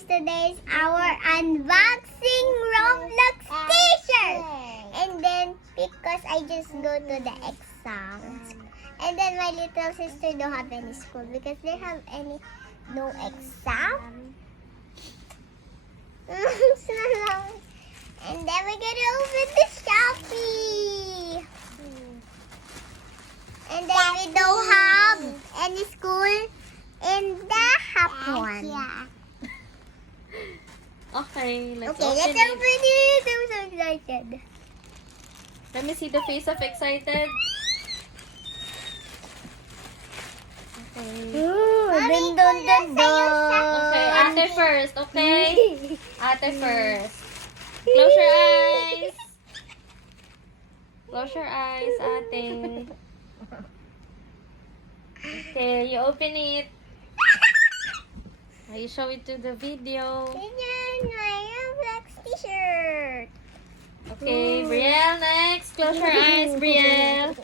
guys, today is our unboxing Roblox t-shirt. And then, because I just go to the exams. And then my little sister don't have any school because they have no exam. And then we're gonna open the Shopee. And then we don't have any school in the hapon. Okay, let's Okay, let's open it. open it. I'm so excited. Let me see the face of excited. Okay. Dun, dun, dun, dun. Okay, ate first, okay? Ate first. Close your eyes. Close your eyes, ate. Okay, you open it. You show it to the video. Ganyan, my Roblox t-shirt. Okay, Brielle, next. Close your eyes, Brielle.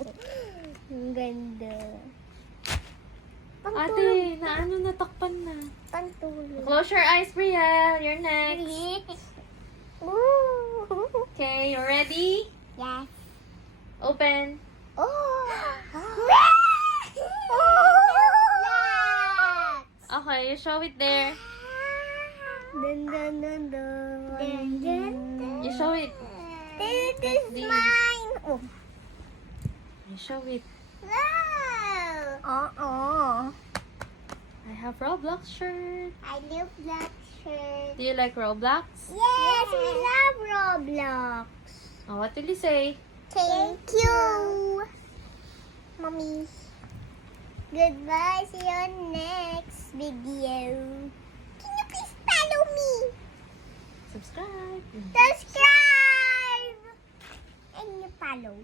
Ang ganda. Ate, natakpan na. Pantulog. Close your eyes, Brielle. You're next. Ooh. Okay, you ready? Yes. Open. Oh. Okay, you show it there. Dun, dun, dun, dun. Dun, dun, dun. You show it. This is This. mine. Oh. You show it. Uh-oh. I have Roblox shirt. I love black shirt. Do you like Roblox? Yes, we love Roblox. Oh, what did you say? Thank you, Mommy. Goodbye. See you on next video. Can you please follow me? Subscribe. Subscribe! And you follow.